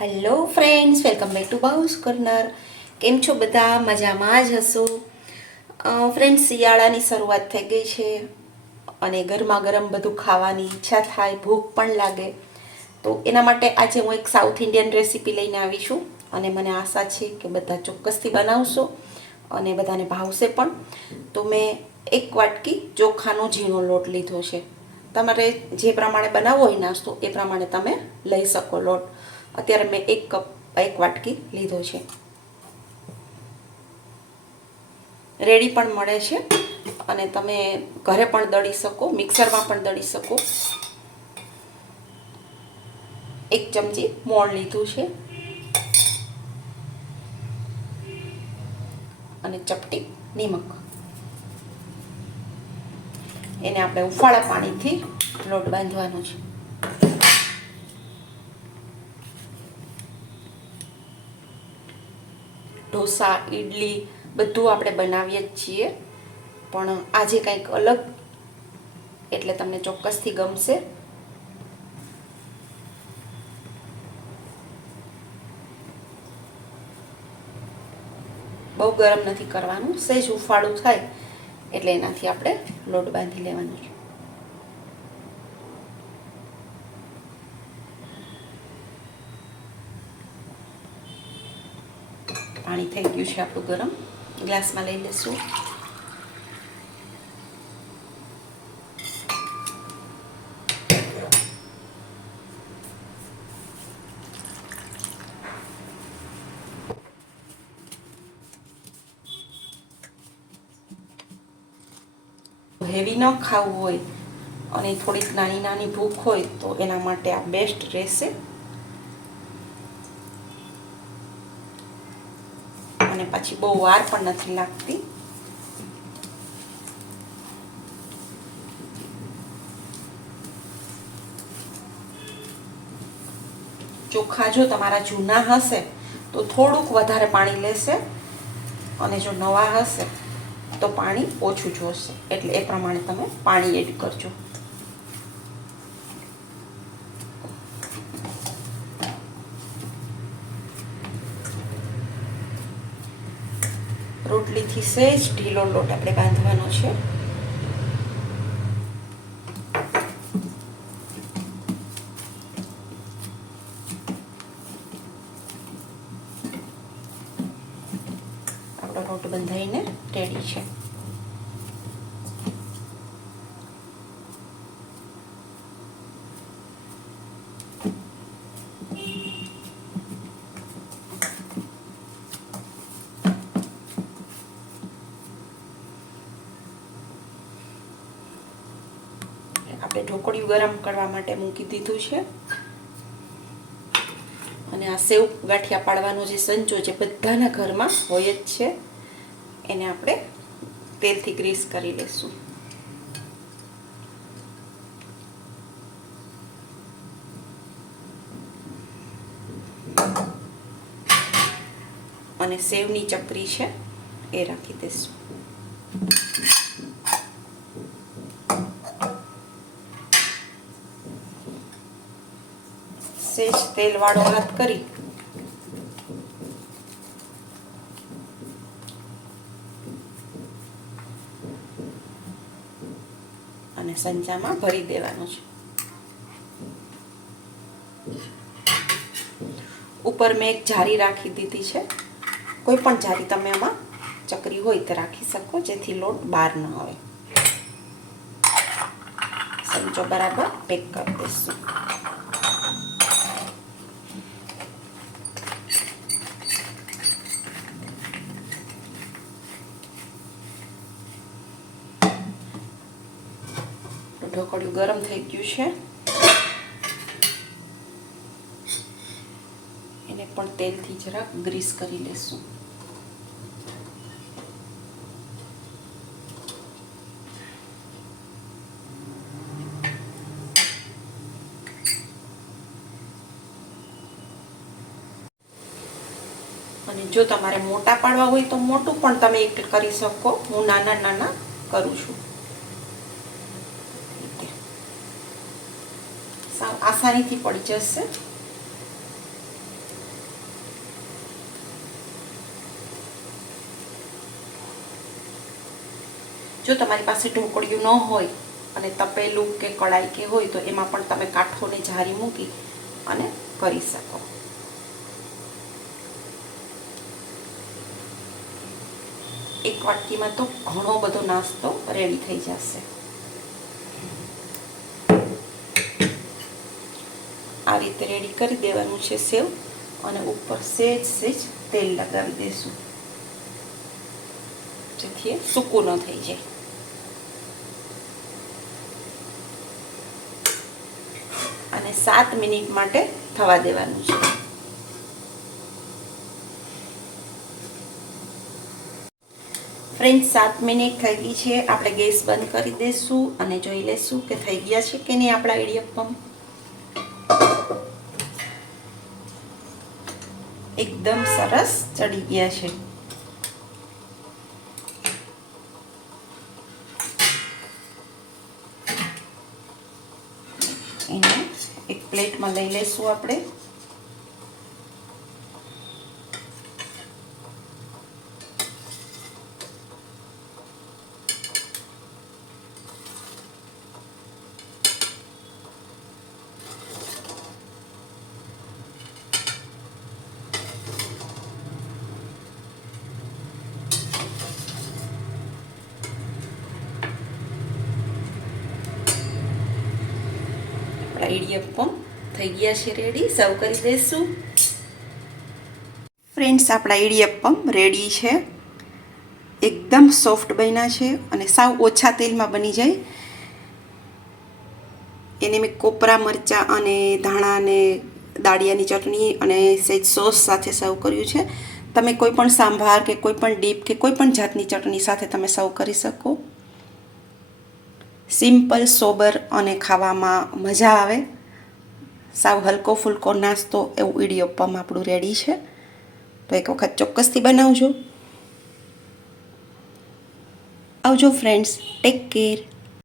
Hello friends welcome back to બાઉસ corner કેમ છો બધા? મજામાં જ હશો? ફ્રેન્ડ્સ શિયાળાની શરૂઆત થઈ ગઈ છે અને ગરમા ગરમ બધું ખાવાની ઈચ્છા થાય, ભૂખ પણ લાગે. તો એના માટે આજે હું એક સાઉથ ઇન્ડિયન રેસીપી લઈને આવી છું અને મને આશા છે કે બધા ચોક્કસથી બનાવશો અને બધાને ભાવશે પણ. તો મેં એક વાટકી ચોખાનો ઝીણો લોટ લીધો છે. તમારે જે પ્રમાણે બનાવવો હોય નાસ્તો, એ પ્રમાણે તમે લઈ શકો લોટ. અત્યારે મેં એક કપ, એક વાટકી લીધો છે. રેડી પણ મળે છે અને તમે ઘરે પણ દળી શકો, મિક્સરમાં પણ દળી શકો. એક ચમચી મોણ લીધું છે. અને ચપટી નિમક. એને આપણે ઉફાળા પાણીથી લોટ બાંધવાનો છે. ઢોસા, ઈડલી બધું આપણે બનાવીએ જ છીએ. પણ આજે કંઈક અલગ, એટલે તમને ચોક્કસથી ગમશે. બહુ ગરમ નથી કરવાનું, સહેજ ઉફાળું થાય, એટલે એનાથી આપણે લોટ બાંધી લેવાનો છે. પાણી થઈ ગયું છે આપણું ગરમ. ગ્લાસમાં લઈ લઈશું હેવી ન ખાવું હોય અને થોડીક નાની નાની ભૂખ હોય તો એના માટે આ બેસ્ટ રહેશે. અને પછી બહુ વાર પણ નથી લાગતી. ચોખા જો તમારા જૂના હશે, તો થોડુંક વધારે પાણી લેશે અને જો નવા હશે, તો પાણી ઓછું જોશે. એટલે એ પ્રમાણે તમે પાણી એડ કરજો. રોટલીથી સહેજ ઢીલો લોટ આપણે બાંધવાનો છે. આપણો લોટ બંધાઈને રેડી છે આપણે ઢોકળિયું ગરમ કરવા માટે મૂકી દીધું છે. અને આ સેવ ગાંઠિયા પાડવાનો જે સંચો છે બધાના ઘરમાં હોય જ છે. એને આપણે તેલથી ગ્રીસ કરી લઈશું અને સેવની ચકરી છે એ રાખી દઈશું સેજ તેલવાળો હાથ કરી. અને સંચામાં ભરી દેવાનું છે. ઉપર મેં એક જારી રાખી દીધી છે. કોઈ પણ જારી તમે આમાં ચકરી હોય તો રાખી શકો, જેથી લોટ બહાર ન આવે. સંચો બરાબર પેક કરી દઈશું. ઢોકળિયું ગરમ થઈ ગયું છે. એને પણ તેલથી જરાક ગ્રીસ કરી લેશું. અને જો તમારે મોટા પાડવા હોય તો મોટું પણ તમે એક કરી શકો. હું નાના નાના કરું છું. આસાનીથી પડી જશે. જો તમારી પાસે ઢોકળિયું ન હોય અને તપેલું કે કડાઈ કે હોય, તો એમાં પણ તમે કાંઠોને જારી મૂકી અને કરી શકો. એક વાટકીમાં તો ઘણો બધો નાસ્તો રેડી થઈ જશે. રીતે રેડી કરી દેવાનું છે સેવ અને ઉપર સેજ સેજ તેલ લગાવી દેશું. જેથી એ સૂકું ન થઈ જાય. અને સાત મિનિટ માટે થવા દેવાનું છે. ફ્રેન્ડ સાત મિનિટ થઈ ગઈ છે. આપણે ગેસ બંધ કરી દઈશું અને જોઈ લઈશું કે થઈ ગયા છે કે નહીં આપણા ઇડિયપ્પમ એકદમ સરસ ચડી ગયા છે. એને એક પ્લેટમાં લઈ લઈશું આપણે. ઇડિયપ્પમ થઈ ગયા છે રેડી સર્વ કરી દઈશું ફ્રેન્ડ્સ આપણા ઇડિયપ્પમ રેડી છે. એકદમ સોફ્ટ બન્યા છે અને સાવ ઓછા તેલમાં બની જાય. એને મેં કોપરા, મરચાં અને ધાણા અને દાળિયાની ચટણી અને સેજ સોસ સાથે સર્વ કર્યું છે. તમે કોઈ પણ સાંભાર કે કોઈ પણ ડીપ કે કોઈ પણ જાતની ચટણી સાથે તમે સર્વ કરી શકો. સિમ્પલ, સોબર અને ખાવામાં મજા આવે. સાવ હલકો ફૂલકો નાસ્તો એવું ઇડિયપ્પમ આપણું રેડી છે. તો એક વખત ચોક્કસથી બનાવજો. આવજો ફ્રેન્ડ્સ ટેક કેર